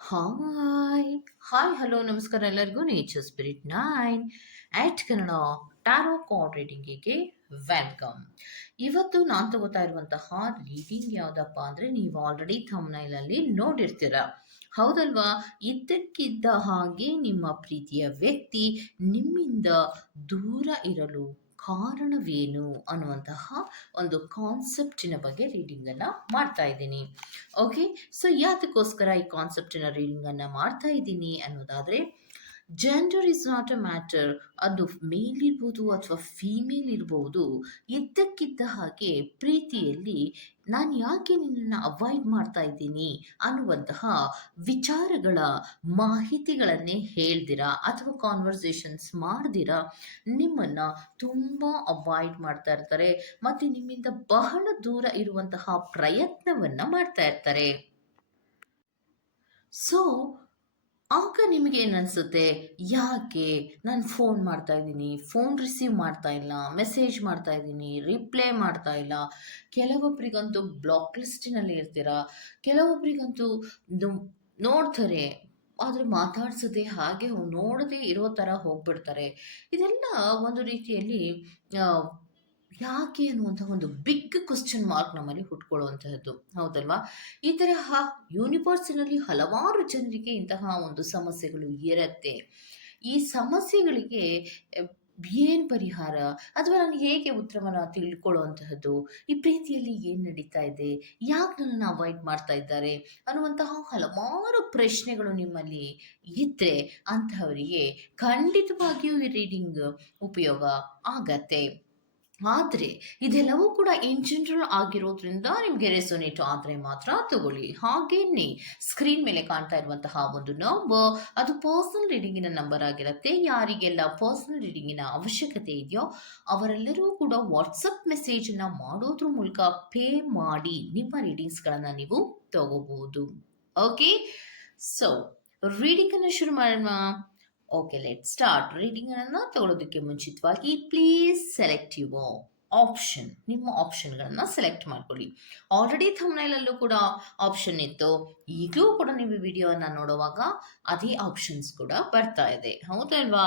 Hi hi. Hello, ನಮಸ್ಕಾರ ಎಲ್ಲರಿಗೂ. Nature spirit nine at Kannada tarot card ರೀಡಿಂಗಿಗೆ welcome ಇವತ್ತು ನಾನು ತಗೋತಾ ಇರುವಂತಹ ರೀಡಿಂಗ್ ಯಾವುದಪ್ಪ ಅಂದರೆ ನೀವು ಆಲ್ರೆಡಿ ಥಮ್ನೈಲಲ್ಲಿ ನೋಡಿರ್ತೀರ. ಹೌದಲ್ವಾ? ಇದ್ದಕ್ಕಿದ್ದ ಹಾಗೆ ನಿಮ್ಮ ಪ್ರೀತಿಯ ವ್ಯಕ್ತಿ ನಿಮ್ಮಿಂದ ದೂರ ಇರಲು ಕಾರಣವೇನು ಅನ್ನುವಂತಹ ಒಂದು ಕಾನ್ಸೆಪ್ಟಿನ ಬಗ್ಗೆ ರೀಡಿಂಗನ್ನು ಮಾಡ್ತಾ ಇದ್ದೀನಿ. ಓಕೆ ಸೊ ಯಾತಕ್ಕೋಸ್ಕರ ಈ ಕಾನ್ಸೆಪ್ಟಿನ ರೀಡಿಂಗನ್ನು ಮಾಡ್ತಾ ಇದ್ದೀನಿ ಅನ್ನೋದಾದರೆ gender is not a matter ಅದು ಮೇಲ್ ಇರ್ಬೋದು ಅಥವಾ ಫೀಮೇಲ್ ಇರ್ಬೋದು. ಇದ್ದಕ್ಕಿದ್ದ ಹಾಗೆ ಪ್ರೀತಿಯಲ್ಲಿ ನಾನು ಯಾಕೆ ನಿನ್ನನ್ನು ಅವಾಯ್ಡ್ ಮಾಡ್ತಾ ಇದ್ದೀನಿ ಅನ್ನುವಂತಹ ವಿಚಾರಗಳ ಮಾಹಿತಿಗಳನ್ನೇ ಹೇಳ್ದಿರಾ ಅಥವಾ ಕಾನ್ವರ್ಸೇಷನ್ಸ್ ಮಾಡ್ದಿರಾ ನಿಮ್ಮನ್ನು ತುಂಬ ಅವಾಯ್ಡ್ ಮಾಡ್ತಾ ಇರ್ತಾರೆ ಮತ್ತು ನಿಮ್ಮಿಂದ ಬಹಳ ದೂರ ಇರುವಂತಹ ಪ್ರಯತ್ನವನ್ನು ಮಾಡ್ತಾ ಇರ್ತಾರೆ. ಸೊ ಆಗ ನಿಮಗೆ ಏನನ್ಸುತ್ತೆ ಯಾಕೆ? ನಾನು ಫೋನ್ ಮಾಡ್ತಾ ಇದ್ದೀನಿ ಫೋನ್ ರಿಸೀವ್ ಮಾಡ್ತಾ ಇಲ್ಲ ಮೆಸೇಜ್ ಮಾಡ್ತಾ ಇದ್ದೀನಿ ರಿಪ್ಲೈ ಮಾಡ್ತಾ ಇಲ್ಲ. ಕೆಲವೊಬ್ಬರಿಗಂತೂ ಬ್ಲಾಕ್ ಲಿಸ್ಟಿನಲ್ಲಿ ಇರ್ತೀರಾ? ಕೆಲವೊಬ್ಬರಿಗಂತೂ ನು- ನೋಡ್ತಾರೆ, ಆದರೆ ಮಾತಾಡ್ಸೋದೇ ಹಾಗೆ ನೋಡದೇ ಇರೋ ಥರ ಹೋಗ್ಬಿಡ್ತಾರೆ. ಇದೆಲ್ಲ ಒಂದು ರೀತಿಯಲ್ಲಿ ಯಾಕೆ ಅನ್ನುವಂಥ ಒಂದು ಬಿಗ್ ಕ್ವಶನ್ ಮಾರ್ಕ್ ನಮ್ಮಲ್ಲಿ ಹುಟ್ಕೊಳ್ಳುವಂತಹದ್ದು. ಹೌದಲ್ವಾ? ಈ ತರಹ ಯೂನಿವರ್ಸಿನಲ್ಲಿ ಹಲವಾರು ಜನರಿಗೆ ಇಂತಹ ಒಂದು ಸಮಸ್ಯೆಗಳು ಇರುತ್ತೆ. ಈ ಸಮಸ್ಯೆಗಳಿಗೆ ಏನು ಪರಿಹಾರ? ಅಥವಾ ನಾನು ಹೇಗೆ ಉತ್ತರವನ್ನು ತಿಳ್ಕೊಳ್ಳುವಂತಹದ್ದು? ಈ ಪ್ರೀತಿಯಲ್ಲಿ ಏನು ನಡೀತಾ ಇದೆ? ಯಾಕೆ ನನ್ನನ್ನು ಅವಾಯ್ಡ್ ಮಾಡ್ತಾ ಇದ್ದಾರೆ? ಅನ್ನುವಂತಹ ಹಲವಾರು ಪ್ರಶ್ನೆಗಳು ನಿಮ್ಮಲ್ಲಿ ಇದ್ದರೆ ಅಂತಹವರಿಗೆ ಖಂಡಿತವಾಗಿಯೂ ಈ ರೀಡಿಂಗ್ ಉಪಯೋಗ ಆಗತ್ತೆ. ಆದರೆ ಇದೆಲ್ಲವೂ ಕೂಡ ಇನ್ ಜನರಲ್ ಆಗಿರೋದ್ರಿಂದ ನಿಮಗೆ ರೆಸೊನೇಟ್ ಆದರೆ ಮಾತ್ರ ತಗೊಳ್ಳಿ. ಹಾಗೇನೆ ಸ್ಕ್ರೀನ್ ಮೇಲೆ ಕಾಣ್ತಾ ಇರುವಂತಹ ಒಂದು ನಂಬರ್ ಅದು ಪರ್ಸನಲ್ ರೀಡಿಂಗಿನ ನಂಬರ್ ಆಗಿರುತ್ತೆ. ಯಾರಿಗೆಲ್ಲ ಪರ್ಸನಲ್ ರೀಡಿಂಗಿನ ಅವಶ್ಯಕತೆ ಇದೆಯೋ ಅವರೆಲ್ಲರೂ ಕೂಡ ವಾಟ್ಸಪ್ ಮೆಸೇಜನ್ನು ಮಾಡೋದ್ರ ಮೂಲಕ ಪೇ ಮಾಡಿ ನಿಮ್ಮ ರೀಡಿಂಗ್ಸ್ಗಳನ್ನು ನೀವು ತಗೋಬಹುದು ಓಕೆ ಸೊ ರೀಡಿಂಗನ್ನು ಶುರು ಮಾಡೋಣ. ಓಕೆ ಲೆಟ್ ಸ್ಟಾರ್ಟ್ ರೀಡಿಂಗನ್ನು ತಗೊಳ್ಳೋದಕ್ಕೆ ಮುಂಚಿತವಾಗಿ ಪ್ಲೀಸ್ ಸೆಲೆಕ್ಟ್ ಯುವರ್ ಆಪ್ಷನ್ ನಿಮ್ಮ ಆಪ್ಷನ್ಗಳನ್ನು ಸೆಲೆಕ್ಟ್ ಮಾಡ್ಕೊಳ್ಳಿ. ಆಲ್ರೆಡಿ ಥಮ್ನೈಲಲ್ಲೂ ಕೂಡ ಆಪ್ಷನ್ ಇತ್ತು. ಈಗಲೂ ಕೂಡ ನೀವು ವಿಡಿಯೋನ ನೋಡುವಾಗ ಅದೇ ಆಪ್ಷನ್ಸ್ ಕೂಡ ಬರ್ತಾ ಇದೆ. ಹೌದಲ್ವಾ?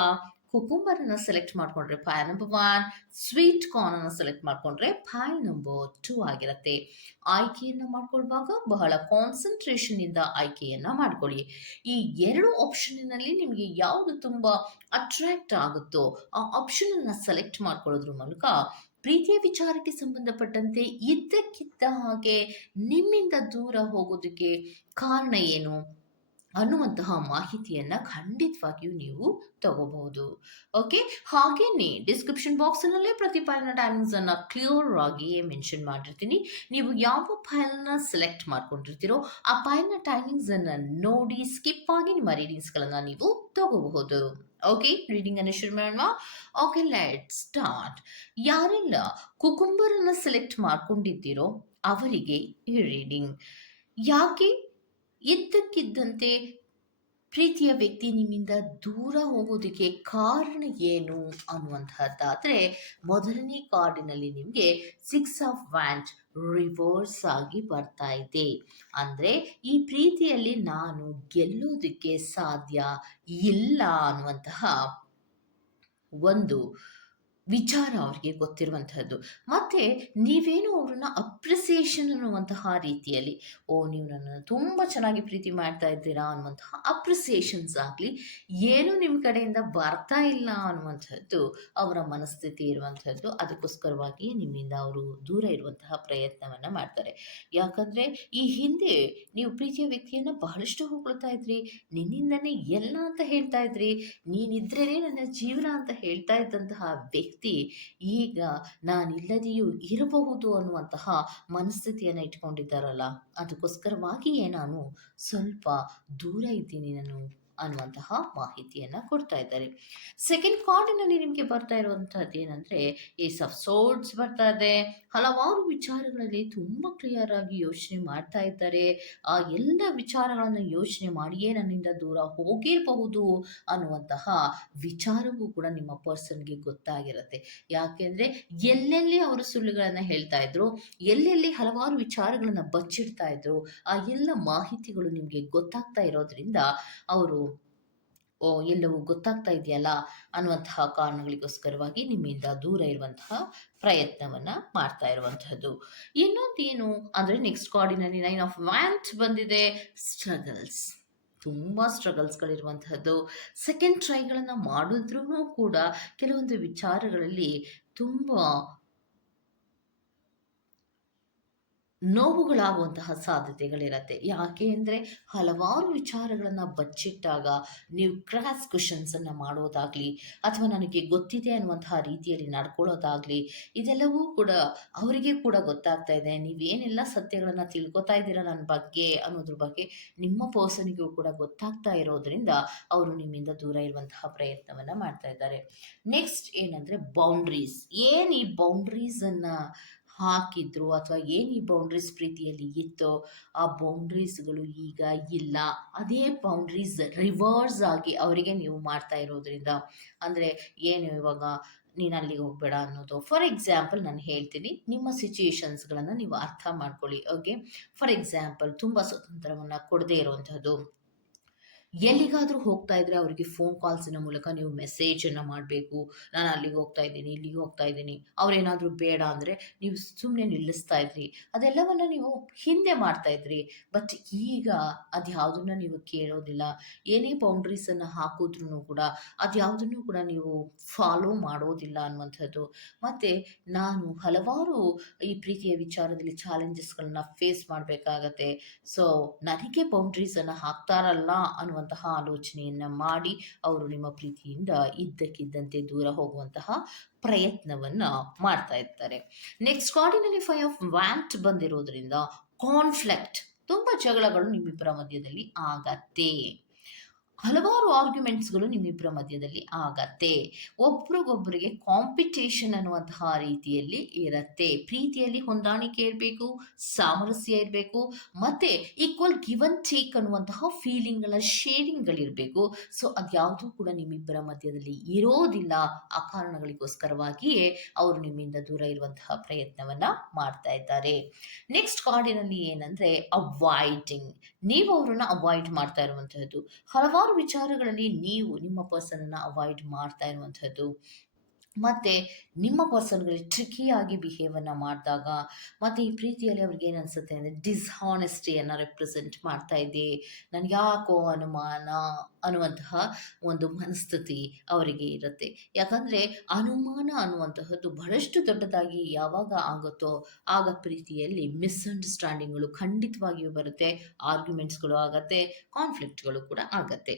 ಕುಕುಂಬರನ್ನು ಸೆಲೆಕ್ಟ್ ಮಾಡ್ಕೊಂಡ್ರೆ ಫೈಲ್ ನಂಬರ್ ಒನ್ ಸ್ವೀಟ್ ಕಾರ್ನನ್ನು ಸೆಲೆಕ್ಟ್ ಮಾಡ್ಕೊಂಡ್ರೆ ಫೈಲ್ ನಂಬರ್ ಟೂ ಆಗಿರುತ್ತೆ. ಆಯ್ಕೆಯನ್ನು ಮಾಡ್ಕೊಳ್ಳುವಾಗ ಬಹಳ ಕಾನ್ಸಂಟ್ರೇಷನ್ ಇಂದ ಆಯ್ಕೆಯನ್ನು ಮಾಡ್ಕೊಳ್ಳಿ. ಈ ಎರಡು ಆಪ್ಷನ್ನಲ್ಲಿ ನಿಮಗೆ ಯಾವುದು ತುಂಬಾ ಅಟ್ರಾಕ್ಟ್ ಆಗುತ್ತೋ ಆ ಆಪ್ಷನನ್ನು ಸೆಲೆಕ್ಟ್ ಮಾಡ್ಕೊಳ್ಳೋದ್ರ ಮೂಲಕ ಪ್ರೀತಿಯ ವಿಚಾರಕ್ಕೆ ಸಂಬಂಧಪಟ್ಟಂತೆ ಇದ್ದಕ್ಕಿದ್ದ ಹಾಗೆ ನಿಮ್ಮಿಂದ ದೂರ ಹೋಗೋದಕ್ಕೆ ಕಾರಣ ಏನು? ಅನ್ನುವಂತಹ ಮಾಹಿತಿಯನ್ನು ಖಂಡಿತವಾಗಿಯೂ ನೀವು ತಗೋಬಹುದು. ಓಕೆ ಹಾಗೇನೆ ಡಿಸ್ಕ್ರಿಪ್ಷನ್ ಬಾಕ್ಸ್ನಲ್ಲೇ ಟೈಮಿಂಗ್ಸನ್ನು ಟೈಮಿಂಗ್ಸ್ ಅನ್ನ ಕ್ಲಿಯರ್ ಆಗಿ ಮೆನ್ಷನ್ ಮಾಡಿರ್ತೀನಿ. ನೀವು ಯಾವ ಫೈಲ್ನ ಸೆಲೆಕ್ಟ್ ಮಾಡ್ಕೊಂಡಿರ್ತೀರೋ ಆ ಫೈಲ್ನ ಟೈಮಿಂಗ್ಸ್ ಅನ್ನ ನೋಡಿ ಸ್ಕಿಪ್ ಆಗಿ ನಿಮ್ಮ ರೀಡಿಂಗ್ಸ್ಗಳನ್ನು ನೀವು ತಗೋಬಹುದು. ಓಕೆ ರೀಡಿಂಗ್ ಅನ್ನು ಶುರು ಮಾಡೋಣ. ಓಕೆ ಲೆಟ್ ಸ್ಟಾರ್ಟ್ ಯಾರೆಲ್ಲ ಕುಕುಂಬರನ್ನು ಸೆಲೆಕ್ಟ್ ಮಾಡ್ಕೊಂಡಿದ್ದೀರೋ ಅವರಿಗೆ ಈ ರೀಡಿಂಗ್ ಯಾಕೆ ಇದ್ದಕ್ಕಿದ್ದಂತೆ ಪ್ರೀತಿಯ ವ್ಯಕ್ತಿ ನಿಮ್ಮಿಂದ ದೂರ ಹೋಗೋದಕ್ಕೆ ಕಾರಣ ಏನು ಅನ್ನುವಂತಹದ್ದಾದರೆ ಮೊದಲನೇ ಕಾರ್ಡಿನಲ್ಲಿ ನಿಮಗೆ ಸಿಕ್ಸ್ ಆಫ್ ವ್ಯಾಂಟ್ ರಿವರ್ಸ್ ಆಗಿ ಬರ್ತಾ ಇದೆ. ಅಂದರೆ ಈ ಪ್ರೀತಿಯಲ್ಲಿ ನಾನು ಗೆಲ್ಲೋದಕ್ಕೆ ಸಾಧ್ಯ ಇಲ್ಲ ಅನ್ನುವಂತಹ ಒಂದು ವಿಚಾರ ಅವ್ರಿಗೆ ಗೊತ್ತಿರುವಂತಹದ್ದು ಮತ್ತೆ ನೀವೇನು ಅವ್ರನ್ನ ಅಪ್ರಿಸಿಯೇಷನ್ ಅನ್ನುವಂತಹ ರೀತಿಯಲ್ಲಿ, ಓ, ನೀವು ನನ್ನನ್ನು ತುಂಬ ಚೆನ್ನಾಗಿ ಪ್ರೀತಿ ಮಾಡ್ತಾ ಇದ್ದೀರಾ ಅನ್ನುವಂತಹ ಅಪ್ರಿಸಿಯೇಷನ್ಸ್ ಆಗಲಿ, ಏನು ನಿಮ್ಮ ಕಡೆಯಿಂದ ಬರ್ತಾ ಇಲ್ಲ ಅನ್ನುವಂಥದ್ದು, ಅವರ ಮನಸ್ಥಿತಿ ಇರುವಂಥದ್ದು ಅದಕ್ಕೋಸ್ಕರವಾಗಿ ನಿಮ್ಮಿಂದ ಅವರು ದೂರ ಇರುವಂತಹ ಪ್ರಯತ್ನವನ್ನು ಮಾಡ್ತಾರೆ. ಯಾಕಂದರೆ, ಈ ಹಿಂದೆ ನೀವು ಪ್ರೀತಿಯ ವ್ಯಕ್ತಿಯನ್ನು ಬಹಳಷ್ಟು ಹೊಗಳ್ತಾ ಇದ್ರಿ, ನಿನ್ನಿಂದನೇ ಎಲ್ಲ ಅಂತ ಹೇಳ್ತಾ ಇದ್ರಿ ನೀನಿದ್ರೇ ನನ್ನ ಜೀವನ ಅಂತ ಹೇಳ್ತಾ ಇದ್ದಂತಹ ವ್ಯಕ್ತಿ ಈಗ ನಾನಿಲ್ಲದೆಯೂ ಇರಬಹುದು ಅನ್ನುವಂತಹ ಮನಸ್ಥಿತಿಯನ್ನು ಇಟ್ಕೊಂಡಿದ್ದಾರಲ್ಲ. ಅದಕ್ಕೋಸ್ಕರವಾಗಿಯೇ ನಾನು ಸ್ವಲ್ಪ ದೂರ ಇದ್ದೀನಿ ನಾನು. ಅನ್ನುವಂತಹ ಮಾಹಿತಿಯನ್ನು ಕೊಡ್ತಾ ಇದ್ದಾರೆ. ಸೆಕೆಂಡ್ ಕಾರ್ಡಿನಲ್ಲಿ ನಿಮಗೆ ಬರ್ತಾ ಇರುವಂಥದ್ದು ಏನಂದರೆ ಈ ಆಫ್ ಸೋಡ್ಸ್ ಬರ್ತಾ ಇದೆ. ಹಲವಾರು ವಿಚಾರಗಳಲ್ಲಿ ತುಂಬ ಕ್ಲಿಯರ್ ಆಗಿ ಯೋಚನೆ ಮಾಡ್ತಾ ಇದ್ದಾರೆ. ಆ ಎಲ್ಲ ವಿಚಾರಗಳನ್ನು ಯೋಚನೆ ಮಾಡಿಯೇ ನನ್ನಿಂದ ದೂರ ಹೋಗಿರಬಹುದು ಅನ್ನುವಂತಹ ವಿಚಾರವೂ ಕೂಡ ನಿಮ್ಮ ಪರ್ಸನ್ಗೆ ಗೊತ್ತಾಗಿರುತ್ತೆ. ಯಾಕೆಂದ್ರೆ, ಎಲ್ಲೆಲ್ಲಿ ಅವರು ಸುಳ್ಳುಗಳನ್ನು ಹೇಳ್ತಾ ಇದ್ರು, ಎಲ್ಲೆಲ್ಲಿ ಹಲವಾರು ವಿಚಾರಗಳನ್ನು ಬಚ್ಚಿಡ್ತಾ ಇದ್ರು, ಆ ಎಲ್ಲ ಮಾಹಿತಿಗಳು ನಿಮಗೆ ಗೊತ್ತಾಗ್ತಾ ಇರೋದ್ರಿಂದ ಅವರು ಎಲ್ಲವೂ ಗೊತ್ತಾಗ್ತಾ ಇದೆಯಲ್ಲ ಅನ್ನುವಂತಹ ಕಾರಣಗಳಿಗೋಸ್ಕರವಾಗಿ ನಿಮ್ಮಿಂದ ದೂರ ಇರುವಂತಹ ಪ್ರಯತ್ನವನ್ನ ಮಾಡ್ತಾ ಇರುವಂತಹದ್ದು. ಇನ್ನೊಂದೇನು ಅಂದ್ರೆ ನೆಕ್ಸ್ಟ್ ಕಾರ್ಡಿನಲ್ಲಿ ನೈನ್ ಆಫ್ ವ್ಯಾಂಟ್ ಬಂದಿದೆ. ಸ್ಟ್ರಗಲ್ಸ್ ತುಂಬ ಸ್ಟ್ರಗಲ್ಸ್ಗಳಿರುವಂತಹದ್ದು ಸೆಕೆಂಡ್ ಟ್ರೈಗಳನ್ನು ಮಾಡಿದ್ರೂ ಕೂಡ ಕೆಲವೊಂದು ವಿಚಾರಗಳಲ್ಲಿ ತುಂಬ ನೋವುಗಳಾಗುವಂತಹ ಸಾಧ್ಯತೆಗಳಿರತ್ತೆ. ಯಾಕೆ ಅಂದರೆ ಹಲವಾರು ವಿಚಾರಗಳನ್ನು ಬಚ್ಚಿಟ್ಟಾಗ ನೀವು ಕ್ರಾಸ್ ಕ್ವಶನ್ಸನ್ನು ಮಾಡೋದಾಗಲಿ ಅಥವಾ ನನಗೆ ಗೊತ್ತಿದೆ ಅನ್ನುವಂತಹ ರೀತಿಯಲ್ಲಿ ನಡ್ಕೊಳ್ಳೋದಾಗಲಿ ಇದೆಲ್ಲವೂ ಕೂಡ ಅವರಿಗೆ ಕೂಡ ಗೊತ್ತಾಗ್ತಾ ಇದೆ. ನೀವೇನೆಲ್ಲ ಸತ್ಯಗಳನ್ನು ತಿಳ್ಕೊತಾ ಇದ್ದೀರಾ ನನ್ನ ಬಗ್ಗೆ ಅನ್ನೋದ್ರ ಬಗ್ಗೆ ನಿಮ್ಮ ಪರ್ಸನಿಗೂ ಕೂಡ ಗೊತ್ತಾಗ್ತಾ ಇರೋದ್ರಿಂದ ಅವರು ನಿಮ್ಮಿಂದ ದೂರ ಇರುವಂತಹ ಪ್ರಯತ್ನವನ್ನು ಮಾಡ್ತಾ ಇದ್ದಾರೆ. ನೆಕ್ಸ್ಟ್ ಏನಂದರೆ ಬೌಂಡ್ರೀಸ್ ಏನು ಈ ಬೌಂಡ್ರೀಸನ್ನು ಹಾಕಿದ್ರು ಅಥವಾ ಏನು ಈ ಬೌಂಡ್ರೀಸ್ ಪ್ರೀತಿಯಲ್ಲಿ ಇತ್ತೋ ಆ ಬೌಂಡ್ರೀಸ್ಗಳು ಈಗ ಇಲ್ಲ. ಅದೇ ಬೌಂಡ್ರೀಸ್ ರಿವರ್ಸ್ ಆಗಿ ಅವರಿಗೆ ನೀವು ಮಾಡ್ತಾ ಇರೋದ್ರಿಂದ. ಅಂದರೆ ಏನು ಇವಾಗ ನೀನು ಅಲ್ಲಿಗೆ ಹೋಗಬೇಡ ಅನ್ನೋದು. ಫಾರ್ ಎಕ್ಸಾಂಪಲ್ ನಾನು ಹೇಳ್ತೀನಿ, ನಿಮ್ಮ ಸಿಚುಯೇಷನ್ಸ್ಗಳನ್ನು ನೀವು ಅರ್ಥ ಮಾಡ್ಕೊಳ್ಳಿ ಓಕೆ ಫಾರ್ ಎಕ್ಸಾಂಪಲ್ ತುಂಬ ಸ್ವತಂತ್ರವನ್ನು ಕೊಡದೇ ಇರುವಂಥದ್ದು ಎಲ್ಲಿಗಾದರೂ ಹೋಗ್ತಾ ಇದ್ರೆ ಅವರಿಗೆ ಫೋನ್ ಕಾಲ್ಸಿನ ಮೂಲಕ ನೀವು ಮೆಸೇಜನ್ನು ಮಾಡಬೇಕು. ನಾನು ಅಲ್ಲಿಗೆ ಹೋಗ್ತಾ ಇದ್ದೀನಿ, ಇಲ್ಲಿಗೆ ಹೋಗ್ತಾ ಇದ್ದೀನಿ. ಅವ್ರೇನಾದರೂ ಬೇಡ ಅಂದರೆ ನೀವು ಸುಮ್ಮನೆ ನಿಲ್ಲಿಸ್ತಾ ಇದ್ರಿ ಅದೆಲ್ಲವನ್ನು ನೀವು ಹಿಂದೆ ಮಾಡ್ತಾ ಇದ್ರಿ. ಬಟ್ ಈಗ ಅದು ಯಾವುದನ್ನು ನೀವು ಕೇಳೋದಿಲ್ಲ. ಏನೇ ಬೌಂಡ್ರೀಸನ್ನು ಹಾಕಿದ್ರೂ ಕೂಡ ಅದು ಯಾವುದನ್ನು ಕೂಡ ನೀವು ಫಾಲೋ ಮಾಡೋದಿಲ್ಲ ಅನ್ನುವಂಥದ್ದು. ಮತ್ತೆ ನಾನು ಹಲವಾರು ಈ ಪ್ರೀತಿಯ ವಿಚಾರದಲ್ಲಿ ಚಾಲೆಂಜಸ್ಗಳನ್ನ ಫೇಸ್ ಮಾಡಬೇಕಾಗತ್ತೆ. ಸೊ ನನಗೆ ಅನ್ನ ಹಾಕ್ತಾರಲ್ಲ ಅನ್ನುವಂತಹ ಆಲೋಚನೆಯನ್ನು ಮಾಡಿ ಅವರು ನಿಮ್ಮ ಪ್ರೀತಿಯಿಂದ ಇದ್ದಕ್ಕಿದ್ದಂತೆ ದೂರ ಹೋಗುವಂತಹ ಪ್ರಯತ್ನವನ್ನು ಮಾಡ್ತಾ ಇರ್ತಾರೆ. ನೆಕ್ಸ್ಟ್ ಕಾರ್ಡಿನಲ್ಲಿ ಫೈ ಆಫ್ ವ್ಯಾಂಟ್ ಬಂದಿರೋದ್ರಿಂದ ಕಾನ್ಫ್ಲೆಕ್ಟ್ ತುಂಬ ಜಗಳಗಳು ನಿಮ್ಮಿಬ್ಬರ ಮಧ್ಯದಲ್ಲಿ ಆಗತ್ತೆ. ಹಲವಾರು ಆರ್ಗ್ಯುಮೆಂಟ್ಸ್ಗಳು ನಿಮ್ಮಿಬ್ಬರ ಮಧ್ಯದಲ್ಲಿ ಆಗತ್ತೆ. ಒಬ್ರಿಗೊಬ್ಬರಿಗೆ ಕಾಂಪಿಟೇಷನ್ ಅನ್ನುವಂತಹ ರೀತಿಯಲ್ಲಿ ಇರತ್ತೆ. ಪ್ರೀತಿಯಲ್ಲಿ ಹೊಂದಾಣಿಕೆ ಇರಬೇಕು, ಸಾಮರಸ್ಯ ಇರಬೇಕು, ಮತ್ತೆ ಈಕ್ವಲ್ ಗಿವ್ ಅಂಡ್ ಟೇಕ್ ಅನ್ನುವಂತಹ ಫೀಲಿಂಗ್ಗಳ ಶೇರಿಂಗ್ಗಳಿರಬೇಕು ಸೊ ಅದ್ಯಾವುದೂ ಕೂಡ ನಿಮ್ಮಿಬ್ಬರ ಮಧ್ಯದಲ್ಲಿ ಇರೋದಿಲ್ಲ. ಆ ಕಾರಣಗಳಿಗೋಸ್ಕರವಾಗಿಯೇ ಅವರು ನಿಮ್ಮಿಂದ ದೂರ ಇರುವಂತಹ ಪ್ರಯತ್ನವನ್ನ ಮಾಡ್ತಾ ಇದ್ದಾರೆ. ನೆಕ್ಸ್ಟ್ ಕಾರ್ಡಿನಲ್ಲಿ ಏನಂದ್ರೆ ಅವಾಯ್ಡಿಂಗ್ ನೀವು ಅವರನ್ನ ಅವಾಯ್ಡ್ ಮಾಡ್ತಾ ಇರುವಂತಹದ್ದು. ಹಲವಾರು ವಿಚಾರಗಳಲ್ಲಿ ನೀವು ನಿಮ್ಮ ಪರ್ಸನನ್ನು ಅವಾಯ್ಡ್ ಮಾಡ್ತಾ ಇರುವಂಥದ್ದು ಮತ್ತು ನಿಮ್ಮ ಪರ್ಸನ್ಗಳಿಗೆ ಟ್ರಿಕಿಯಾಗಿ ಬಿಹೇವನ್ನು ಮಾಡಿದಾಗ, ಮತ್ತು ಈ ಪ್ರೀತಿಯಲ್ಲಿ ಅವ್ರಿಗೆ ಏನು ಅನಿಸುತ್ತೆ ಅಂದರೆ ಡಿಸ್ಹಾನೆಸ್ಟಿಯನ್ನು ರೆಪ್ರೆಸೆಂಟ್ ಮಾಡ್ತಾ ಇದೆ. ನನಗೆ ಯಾಕೋ ಅನುಮಾನ ಅನ್ನುವಂತಹ ಒಂದು ಮನಸ್ಥಿತಿ ಅವರಿಗೆ ಇರುತ್ತೆ. ಯಾಕಂದರೆ ಅನುಮಾನ ಅನ್ನುವಂತಹದ್ದು ಬಹಳಷ್ಟು ದೊಡ್ಡದಾಗಿ ಯಾವಾಗ ಆಗುತ್ತೋ ಆಗ ಪ್ರೀತಿಯಲ್ಲಿ ಮಿಸ್ಅಂಡರ್ಸ್ಟ್ಯಾಂಡಿಂಗ್ಗಳು ಖಂಡಿತವಾಗಿಯೂ ಬರುತ್ತೆ ಆರ್ಗ್ಯುಮೆಂಟ್ಸ್ಗಳು ಆಗತ್ತೆ ಕಾನ್ಫ್ಲಿಕ್ಟ್ಗಳು ಕೂಡ ಆಗತ್ತೆ.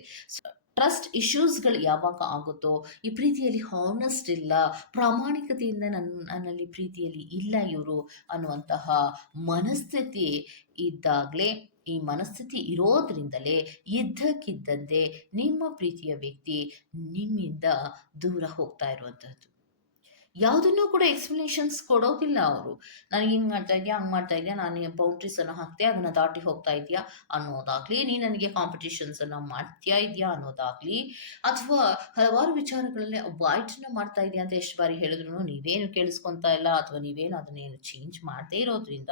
ಟ್ರಸ್ಟ್ ಇಶ್ಯೂಸ್ಗಳು ಯಾವಾಗ ಆಗುತ್ತೋ, ಈ ಪ್ರೀತಿಯಲ್ಲಿ ಹಾನೆಸ್ಟ್ ಇಲ್ಲ, ಪ್ರಾಮಾಣಿಕತೆಯಿಂದ ನನ್ನ ನನ್ನಲ್ಲಿ ಪ್ರೀತಿಯಲ್ಲಿ ಇಲ್ಲ ಇವರು ಅನ್ನುವಂತಹ ಮನಸ್ಥಿತಿ ಇದ್ದಾಗಲೇ, ಈ ಮನಸ್ಥಿತಿ ಇರೋದ್ರಿಂದಲೇ ಇದ್ದಕ್ಕಿದ್ದಂತೆ ನಿಮ್ಮ ಪ್ರೀತಿಯ ವ್ಯಕ್ತಿ ನಿಮ್ಮಿಂದ ದೂರ ಹೋಗ್ತಾ ಇರುವಂಥದ್ದು ಯಾವುದನ್ನು ಕೂಡ ಎಕ್ಸ್ಪ್ಲನೇಷನ್ಸ್ ಕೊಡೋದಿಲ್ಲ ಅವರು. ನನಗೆ ಹಿಂಗೆ ಮಾಡ್ತಾ ಇದೆಯಾ, ಹಂಗೆ ಮಾಡ್ತಾ ಇದೆಯಾ, ನಾನು ಬೌಂಡ್ರೀಸನ್ನು ಹಾಕ್ತೆ ಅದನ್ನು ದಾಟಿ ಹೋಗ್ತಾ ಇದೆಯಾ ಅನ್ನೋದಾಗಲಿ, ನೀ ನನಗೆ ಕಾಂಪಿಟೇಷನ್ಸನ್ನು ಮಾಡ್ತೀಯಾ ಇದೆಯಾ ಅನ್ನೋದಾಗಲಿ, ಅಥವಾ ಹಲವಾರು ವಿಚಾರಗಳಲ್ಲಿ ಅವಾಯ್ಡನ್ನ ಮಾಡ್ತಾ ಇದೆಯಾ ಅಂತ ಎಷ್ಟು ಬಾರಿ ಹೇಳಿದ್ರು ನೀವೇನು ಕೇಳಿಸ್ಕೊತಾ ಇಲ್ಲ ಅಥವಾ ನೀವೇನು ಅದನ್ನೇನು ಚೇಂಜ್ ಮಾಡದೇ ಇರೋದ್ರಿಂದ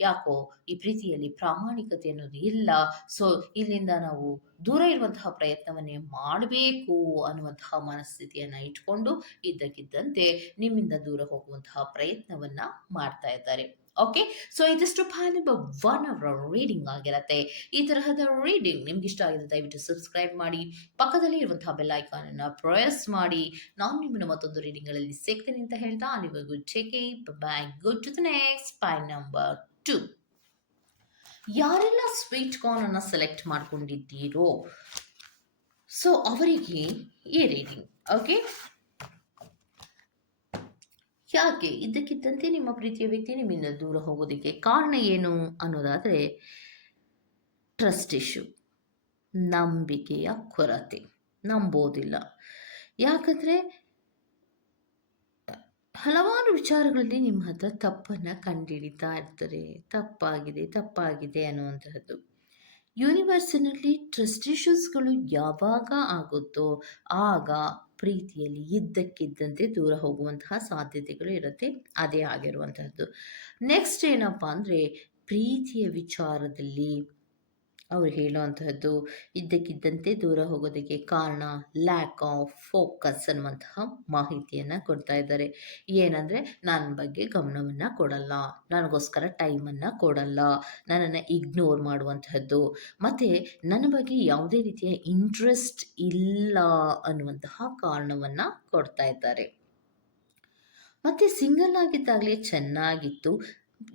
ಯಾಕೋ ಈ ಪ್ರೀತಿಯಲ್ಲಿ ಪ್ರಾಮಾಣಿಕತೆ ಅನ್ನೋದು ಇಲ್ಲ. ಸೊ ಇಲ್ಲಿಂದ ನಾವು ದೂರ ಇರುವಂತಹ ಪ್ರಯತ್ನವನ್ನೇ ಮಾಡಬೇಕು ಅನ್ನುವಂತಹ ಮನಸ್ಥಿತಿಯನ್ನು ಇಟ್ಕೊಂಡು ಇದ್ದಕ್ಕಿದ್ದಂತೆ ನಿಮ್ಮಿಂದ ದೂರ ಹೋಗುವಂತಹ ಪ್ರಯತ್ನವನ್ನ ಮಾಡ್ತಾ ಇದ್ದಾರೆ. ಓಕೆ ಸೊ ಇದಿಷ್ಟು ಎಂಬ ಒನ್ ಅವರ್ ರೀಡಿಂಗ್ ಆಗಿರುತ್ತೆ. ಈ ತರಹದ ರೀಡಿಂಗ್ ನಿಮ್ಗೆ ಇಷ್ಟ ಆಗಿದೆ ದಯವಿಟ್ಟು ಸಬ್ಸ್ಕ್ರೈಬ್ ಮಾಡಿ, ಪಕ್ಕದಲ್ಲಿ ಇರುವಂತಹ ಬೆಲ್ ಐಕಾನ್ ಅನ್ನ ಪ್ರೆಸ್ ಮಾಡಿ. ನಾನು ನಿಮ್ಮನ್ನು ಮತ್ತೊಂದು ರೀಡಿಂಗ್ಗಳಲ್ಲಿ ಸಿಗ್ತೇನೆ ಅಂತ ಹೇಳ್ತಾ ಅಲ್ಲಿವರೆಗೂ take bye good to the next pile number two ಯಾರೆಲ್ಲ ಸ್ವೀಟ್ ಕಾರ್ನ್ ಅನ್ನ ಸೆಲೆಕ್ಟ್ ಮಾಡ್ಕೊಂಡಿದ್ದೀರೋ ಸೊ ಅವರಿಗೆ ಈ ರೀಡಿಂಗ್ ಓಕೆ ಯಾಕೆ ಇದ್ದಕ್ಕಿದ್ದಂತೆ ನಿಮ್ಮ ಪ್ರೀತಿಯ ವ್ಯಕ್ತಿ ನಿಮ್ಮಿಂದ ದೂರ ಹೋಗೋದಕ್ಕೆ ಕಾರಣ ಏನು ಅನ್ನೋದಾದರೆ ಟ್ರಸ್ಟ್ ಇಶ್ಯೂ ನಂಬಿಕೆಯ ಕೊರತೆ. ನಂಬೋದಿಲ್ಲ. ಯಾಕಂದರೆ ಹಲವಾರು ವಿಚಾರಗಳಲ್ಲಿ ನಿಮ್ಮ ಹತ್ರ ತಪ್ಪನ್ನು ಕಂಡುಹಿಡಿತಾ ಇರ್ತಾರೆ. ತಪ್ಪಾಗಿದೆ ತಪ್ಪಾಗಿದೆ ಅನ್ನುವಂತಹದ್ದು. ಯೂನಿವರ್ಸಿನಲ್ಲಿ ಟ್ರಸ್ಟ್ ಇಶ್ಯೂಸ್ಗಳು ಯಾವಾಗ ಆಗುತ್ತೋ ಆಗ ಪ್ರೀತಿಯಲ್ಲಿ ಇದ್ದಕ್ಕಿದ್ದಂತೆ ದೂರ ಹೋಗುವಂತಹ ಸಾಧ್ಯತೆಗಳು ಇರುತ್ತೆ. ಅದೇ ಆಗಿರುವಂತಹದ್ದು. ನೆಕ್ಸ್ಟ್ ಏನಪ್ಪ ಅಂದರೆ ಪ್ರೀತಿಯ ವಿಚಾರದಲ್ಲಿ ಅವ್ರು ಹೇಳುವಂತಹದ್ದು ಇದ್ದಕ್ಕಿದ್ದಂತೆ ದೂರ ಹೋಗೋದಕ್ಕೆ ಕಾರಣ ಲ್ಯಾಕ್ ಆಫ್ ಫೋಕಸ್ ಅನ್ನುವಂತಹ ಮಾಹಿತಿಯನ್ನು ಕೊಡ್ತಾ ಇದ್ದಾರೆ. ಏನಂದರೆ ನನ್ನ ಬಗ್ಗೆ ಗಮನವನ್ನು ಕೊಡಲ್ಲ. ನನಗೋಸ್ಕರ ಟೈಮನ್ನು ಕೊಡಲ್ಲ. ನನ್ನನ್ನು ಇಗ್ನೋರ್ ಮಾಡುವಂತಹದ್ದು. ಮತ್ತು ನನ್ನ ಬಗ್ಗೆ ಯಾವುದೇ ರೀತಿಯ ಇಂಟ್ರೆಸ್ಟ್ ಇಲ್ಲ ಅನ್ನುವಂತಹ ಕಾರಣವನ್ನು ಕೊಡ್ತಾ ಇದ್ದಾರೆ. ಮತ್ತು ಸಿಂಗಲ್ ಆಗಿದ್ದಾಗಲೇ ಚೆನ್ನಾಗಿತ್ತು.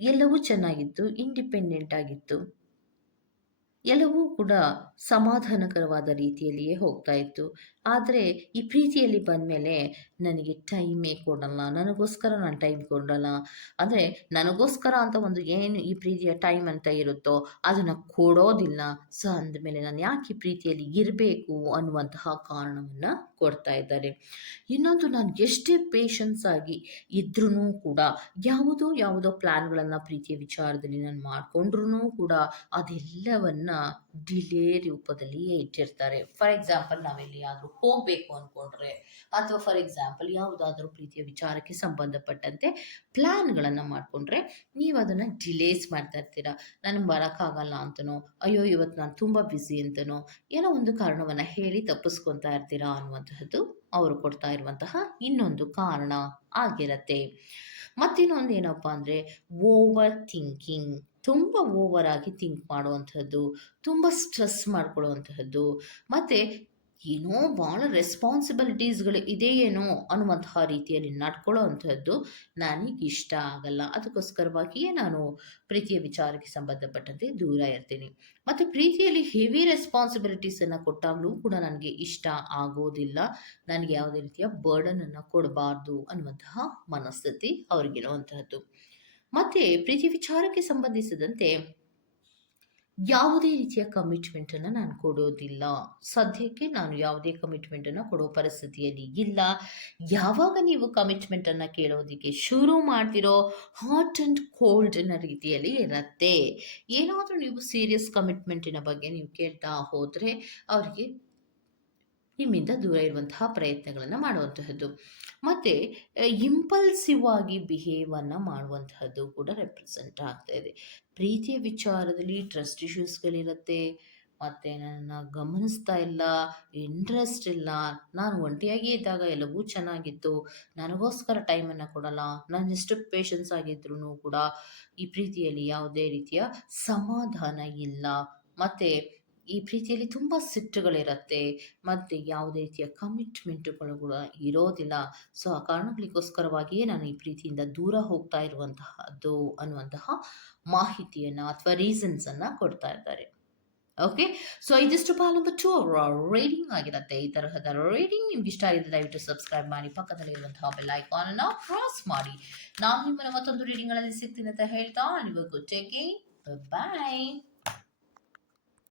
ಎಲ್ಲವೂ ಚೆನ್ನಾಗಿತ್ತು ಇಂಡಿಪೆಂಡೆಂಟ್ ಆಗಿತ್ತು. ಎಲ್ಲವೂ ಕೂಡ ಸಮಾಧಾನಕರವಾದ ರೀತಿಯಲ್ಲಿಯೇ ಹೋಗ್ತಾ ಇತ್ತು. ಆದರೆ ಈ ಪ್ರೀತಿಯಲ್ಲಿ ಬಂದಮೇಲೆ ನನಗೆ ಟೈಮೇ ಕೊಡಲ್ಲ, ನನಗೋಸ್ಕರ ನಾನು ಟೈಮ್ ಕೊಡಲ್ಲ. ಅಂದರೆ ನನಗೋಸ್ಕರ ಅಂತ ಒಂದು ಏನು ಈ ಪ್ರೀತಿಯ ಟೈಮ್ ಅಂತ ಇರುತ್ತೋ ಅದನ್ನು ಕೊಡೋದಿಲ್ಲ. ಸೊ, ಅಂದಮೇಲೆ ನಾನು ಯಾಕೆ ಈ ಪ್ರೀತಿಯಲ್ಲಿ ಇರಬೇಕು ಅನ್ನುವಂತಹ ಕಾರಣವನ್ನು ಕೊಡ್ತಾ ಇದ್ದಾರೆ. ಇನ್ನೊಂದು, ನಾನು ಎಷ್ಟೇ ಪೇಷನ್ಸ್ ಆಗಿ ಇದ್ರೂ ಕೂಡ ಯಾವುದೋ ಯಾವುದೋ ಪ್ಲ್ಯಾನ್ಗಳನ್ನು ಪ್ರೀತಿಯ ವಿಚಾರದಲ್ಲಿ ನಾನು ಮಾಡಿಕೊಂಡ್ರೂ ಕೂಡ ಅದೆಲ್ಲವನ್ನು ಡಿಲೇ ರೂಪದಲ್ಲಿಯೇ ಇಟ್ಟಿರ್ತಾರೆ. ಫಾರ್ ಎಕ್ಸಾಂಪಲ್ ನಾವೆಲ್ಲಿಯಾದರೂ ಹೋಗಬೇಕು ಅಂದ್ಕೊಂಡ್ರೆ ಅಥವಾ ಫಾರ್ ಎಕ್ಸಾಂಪಲ್ ಯಾವುದಾದ್ರೂ ಪ್ರೀತಿಯ ವಿಚಾರಕ್ಕೆ ಸಂಬಂಧಪಟ್ಟಂತೆ ಪ್ಲ್ಯಾನ್ಗಳನ್ನು ಮಾಡಿಕೊಂಡ್ರೆ ನೀವು ಅದನ್ನು ಡಿಲೇಸ್ ಮಾಡ್ತಾ ಇರ್ತೀರ. ನನಗೆ ಬರೋಕ್ಕಾಗಲ್ಲ ಅಂತನೋ, ಅಯ್ಯೋ ಇವತ್ತು ನಾನು ತುಂಬ ಬ್ಯುಸಿ ಅಂತನೋ, ಏನೋ ಒಂದು ಕಾರಣವನ್ನು ಹೇಳಿ ತಪ್ಪಿಸ್ಕೊತಾ ಇರ್ತೀರಾ ಅನ್ನುವಂತಹದ್ದು ಅವರು ಕೊಡ್ತಾ ಇರುವಂತಹ ಇನ್ನೊಂದು ಕಾರಣ ಆಗಿರತ್ತೆ. ಮತ್ತಿನ್ನೊಂದು ಏನಪ್ಪ ಅಂದರೆ ಓವರ್ ಥಿಂಕಿಂಗ್ ತುಂಬ ಓವರ್ ಆಗಿ ಥಿಂಕ್ ಮಾಡುವಂಥದ್ದು ತುಂಬ ಸ್ಟ್ರೆಸ್ ಮಾಡ್ಕೊಳ್ಳುವಂತಹದ್ದು, ಮತ್ತು ಏನೋ ಭಾಳ ರೆಸ್ಪಾನ್ಸಿಬಿಲಿಟೀಸ್ಗಳು ಇದೆಯೇನೋ ಅನ್ನುವಂತಹ ರೀತಿಯಲ್ಲಿ ನಡ್ಕೊಳ್ಳೋ ಅಂಥದ್ದು ನನಗೆ ಇಷ್ಟ ಆಗಲ್ಲ. ಅದಕ್ಕೋಸ್ಕರವಾಗಿಯೇ ನಾನು ಪ್ರೀತಿಯ ವಿಚಾರಕ್ಕೆ ಸಂಬಂಧಪಟ್ಟಂತೆ ದೂರ ಇರ್ತೀನಿ. ಮತ್ತು ಪ್ರೀತಿಯಲ್ಲಿ ಹೆವಿ ರೆಸ್ಪಾನ್ಸಿಬಿಲಿಟೀಸನ್ನು ಕೊಟ್ಟಾಗಲೂ ಕೂಡ ನನಗೆ ಇಷ್ಟ ಆಗೋದಿಲ್ಲ. ನನಗೆ ಯಾವುದೇ ರೀತಿಯ ಬರ್ಡನನ್ನು ಕೊಡಬಾರ್ದು ಅನ್ನುವಂತಹ ಮನಸ್ಥಿತಿ ಅವ್ರಿಗಿರುವಂತಹದ್ದು. ಮತ್ತು ಪ್ರೀತಿ ವಿಚಾರಕ್ಕೆ ಸಂಬಂಧಿಸಿದಂತೆ ಯಾವುದೇ ರೀತಿಯ ಕಮಿಟ್ಮೆಂಟನ್ನು ನಾನು ಕೊಡೋದಿಲ್ಲ. ಸದ್ಯಕ್ಕೆ ನಾನು ಯಾವುದೇ ಕಮಿಟ್ಮೆಂಟನ್ನು ಕೊಡೋ ಪರಿಸ್ಥಿತಿಯಲ್ಲಿ ಇಲ್ಲ. ಯಾವಾಗ ನೀವು ಕಮಿಟ್ಮೆಂಟನ್ನು ಕೇಳೋದಕ್ಕೆ ಶುರು ಮಾಡ್ತಿರೋ ಹಾಟ್ ಆ್ಯಂಡ್ ಕೋಲ್ಡ್ ಅನ್ನೋ ರೀತಿಯಲ್ಲಿ ಇರುತ್ತೆ. ಏನಾದರೂ ನೀವು ಸೀರಿಯಸ್ ಕಮಿಟ್ಮೆಂಟಿನ ಬಗ್ಗೆ ನೀವು ಕೇಳ್ತಾ ಹೋದರೆ ಅವರಿಗೆ ನಿಮ್ಮಿಂದ ದೂರ ಇರುವಂತಹ ಪ್ರಯತ್ನಗಳನ್ನು ಮಾಡುವಂತಹದ್ದು. ಮತ್ತು ಇಂಪಲ್ಸಿವ್ ಆಗಿ ಬಿಹೇವನ್ನು ಮಾಡುವಂತಹದ್ದು ಕೂಡ ರೆಪ್ರೆಸೆಂಟ್ ಆಗ್ತಾ ಇದೆ. ಪ್ರೀತಿಯ ವಿಚಾರದಲ್ಲಿ ಟ್ರಸ್ಟ್ ಇಶ್ಯೂಸ್ಗಳಿರುತ್ತೆ ಮತ್ತು ನನ್ನ ಗಮನಿಸ್ತಾ ಇಲ್ಲ ಇಂಟ್ರೆಸ್ಟ್ ಇಲ್ಲ, ನಾನು ಒಂಟಿಯಾಗಿ ಇದ್ದಾಗ ಎಲ್ಲವೂ ಚೆನ್ನಾಗಿತ್ತು, ನನಗೋಸ್ಕರ ಟೈಮನ್ನು ಕೊಡಲ್ಲ, ನಾನು ಎಷ್ಟು ಪೇಷನ್ಸ್ ಆಗಿದ್ರೂ ಕೂಡ ಈ ಪ್ರೀತಿಯಲ್ಲಿ ಯಾವುದೇ ರೀತಿಯ ಸಮಾಧಾನ ಇಲ್ಲ. ಮತ್ತು ಈ ಪ್ರೀತಿಯಲ್ಲಿ ತುಂಬ ಸಿಟ್ಟುಗಳಿರುತ್ತೆ ಮತ್ತು ಯಾವುದೇ ರೀತಿಯ ಕಮಿಟ್ಮೆಂಟುಗಳು ಕೂಡ ಇರೋದಿಲ್ಲ. ಸೊ ಆ ಕಾರಣಗಳಿಗೋಸ್ಕರವಾಗಿಯೇ ನಾನು ಈ ಪ್ರೀತಿಯಿಂದ ದೂರ ಹೋಗ್ತಾ ಇರುವಂತಹದ್ದು ಅನ್ನುವಂತಹ ಮಾಹಿತಿಯನ್ನು ಅಥವಾ ರೀಸನ್ಸನ್ನು ಕೊಡ್ತಾ ಇದ್ದಾರೆ. ಓಕೆ ಸೊ ಇದಿಷ್ಟು ಪಾಲ್ ನಂಬರ್ ಟು ಅವರ ರೀಡಿಂಗ್ ಆಗಿರುತ್ತೆ. ಈ ತರಹದ ರೀಡಿಂಗ್ ನಿಮ್ಗೆ ಇಷ್ಟ ಆಗಿದೆ ದಯವಿಟ್ಟು ಸಬ್ಸ್ಕ್ರೈಬ್ ಮಾಡಿ ಪಕ್ಕದಲ್ಲಿರುವಂತಹ ಬೆಲ್ ಐಕಾನ್ ಅನ್ನು ಕ್ರಾಸ್ ಮಾಡಿ. ನಾನು ನಿಮ್ಮನ್ನು ಮತ್ತೊಂದು ರೀಡಿಂಗ್ಗಳಲ್ಲಿ ಸಿಗ್ತೀನಿ ಅಂತ ಹೇಳ್ತಾ ನೀವು ಟೇಕಿಂಗ್ ಬಾಯ್